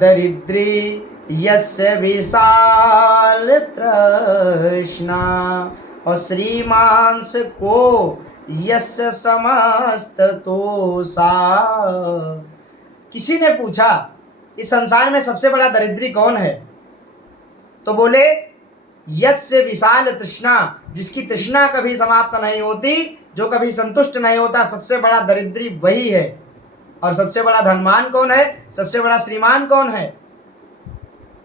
दरिद्री यस्य विशाल तृष्णा और श्रीमांस को यस्य समस्त तोषा। किसी ने पूछा इस संसार में सबसे बड़ा दरिद्री कौन है? तो बोले यस्य विशाल तृष्णा, जिसकी तृष्णा कभी समाप्त नहीं होती, जो कभी संतुष्ट नहीं होता, सबसे बड़ा दरिद्री वही है। और सबसे बड़ा धनवान कौन है? सबसे बड़ा श्रीमान कौन है?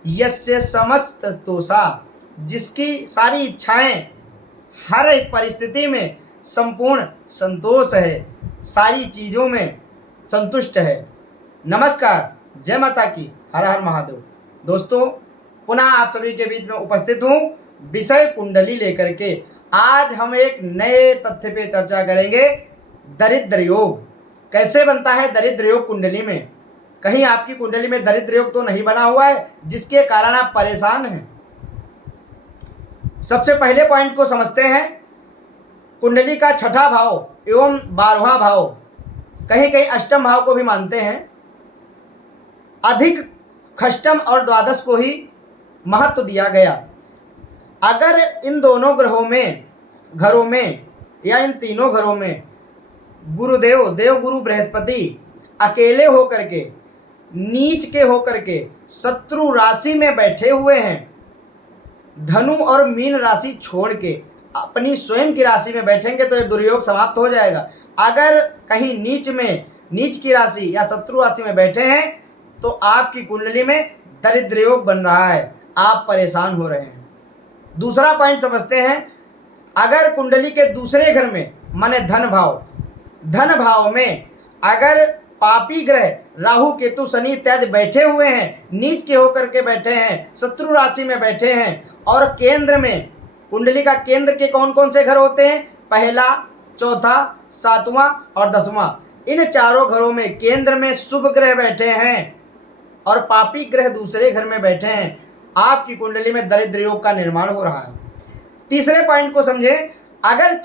यस्य समस्त तोषा, जिसकी सारी इच्छाएं हर एक परिस्थिति में संपूर्ण संतोष है, सारी चीज़ों में संतुष्ट है। नमस्कार, जय माता की, हर हर महादेव। दोस्तों, पुनः आप सभी के बीच में उपस्थित हूँ विषय कुंडली लेकर के। आज हम एक नए तथ्य पे चर्चा करेंगे। दरिद्र योग कैसे बनता है? दरिद्र योग कुंडली में कहीं आपकी कुंडली में दरिद्र योग तो नहीं बना हुआ है जिसके कारण आप परेशान हैं? सबसे पहले पॉइंट को समझते हैं। कुंडली का छठा भाव एवं 12वां भाव, कहीं कहीं अष्टम भाव को भी मानते हैं। अधिक षष्टम और द्वादश को ही महत्व दिया गया। अगर इन दोनों घरों में या इन तीनों घरों में गुरुदेव देवगुरु बृहस्पति अकेले होकर के, नीच के होकर के शत्रु राशि में बैठे हुए हैं, धनु और मीन राशि छोड़ के अपनी स्वयं की राशि में बैठेंगे तो ये दुर्योग समाप्त हो जाएगा। अगर कहीं नीच की राशि या शत्रु राशि में बैठे हैं तो आपकी कुंडली में दरिद्र योग बन रहा है, आप परेशान हो रहे हैं। दूसरा पॉइंट समझते हैं। अगर कुंडली के दूसरे घर में माने धन भाव में अगर पापी ग्रह राहु केतु शनि इत्यादि बैठे हुए हैं, नीच के होकर के बैठे हैं, शत्रु राशि में बैठे हैं, और केंद्र में कुंडली का केंद्र के कौन कौन से घर होते हैं? पहला, चौथा, सातवां और 10वां। इन चारों घरों में केंद्र में शुभ ग्रह बैठे हैं और पापी ग्रह दूसरे घर में बैठे हैं, आपकी कुंडली में दरिद्र योग का निर्माण हो रहा है। तीसरे पॉइंट को समझें। अगर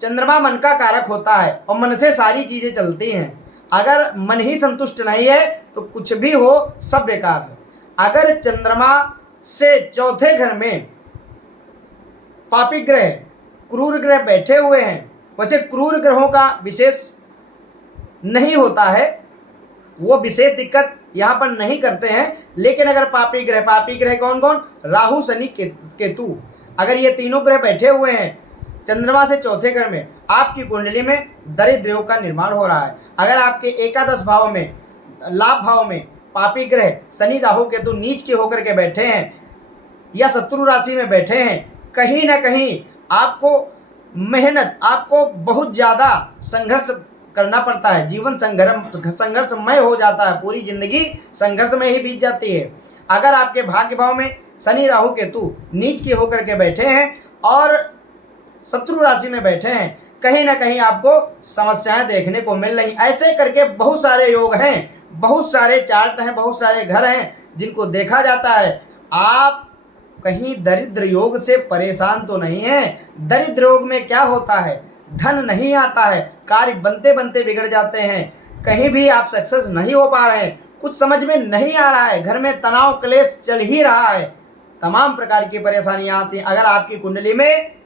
चंद्रमा मन का कारक होता है और मन से सारी चीजें चलती हैं। अगर मन ही संतुष्ट नहीं है तो कुछ भी हो, सब बेकार है। अगर चंद्रमा से चौथे घर में पापी ग्रह, क्रूर ग्रह बैठे हुए हैं, वैसे क्रूर ग्रहों का विशेष नहीं होता है, वो विशेष दिक्कत यहाँ पर नहीं करते हैं। लेकिन अगर पापी ग्रह कौन कौन? राहु शनि केतु, अगर ये तीनों ग्रह बैठे हुए हैं चंद्रमा से चौथे घर में, आपकी कुंडली में दरिद्र योग का निर्माण हो रहा है। अगर आपके एकादश भाव में, लाभ भाव में पापी ग्रह शनि राहु केतु नीच के होकर के बैठे हैं या शत्रु राशि में बैठे हैं, कहीं ना कहीं आपको बहुत ज़्यादा संघर्ष करना पड़ता है। जीवन संघर्षमय हो जाता है, पूरी जिंदगी संघर्ष में ही बीत जाती है। अगर आपके भाग्य भाव में शनि राहु केतु नीच के होकर के बैठे हैं और शत्रु राशि में बैठे हैं, कहीं ना कहीं आपको समस्याएं देखने को मिल रही। ऐसे करके बहुत सारे योग हैं, बहुत सारे चार्ट हैं, बहुत सारे घर हैं जिनको देखा जाता है। आप कहीं दरिद्र योग से परेशान तो नहीं हैं? दरिद्र योग में क्या होता है? धन नहीं आता है, कार्य बनते बनते बिगड़ जाते हैं, कहीं भी आप सक्सेस नहीं हो पा रहे हैं, कुछ समझ में नहीं आ रहा है, घर में तनाव क्लेश चल ही रहा है, तमाम प्रकार की परेशानियां आती हैं। अगर आपकी कुंडली में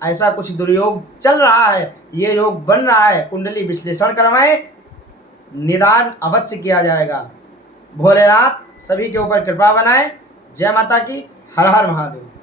ऐसा कुछ दुर्योग चल रहा है, ये योग बन रहा है, कुंडली विश्लेषण करवाएं, निदान अवश्य किया जाएगा। भोलेनाथ सभी के ऊपर कृपा बनाए। जय माता की, हर हर महादेव।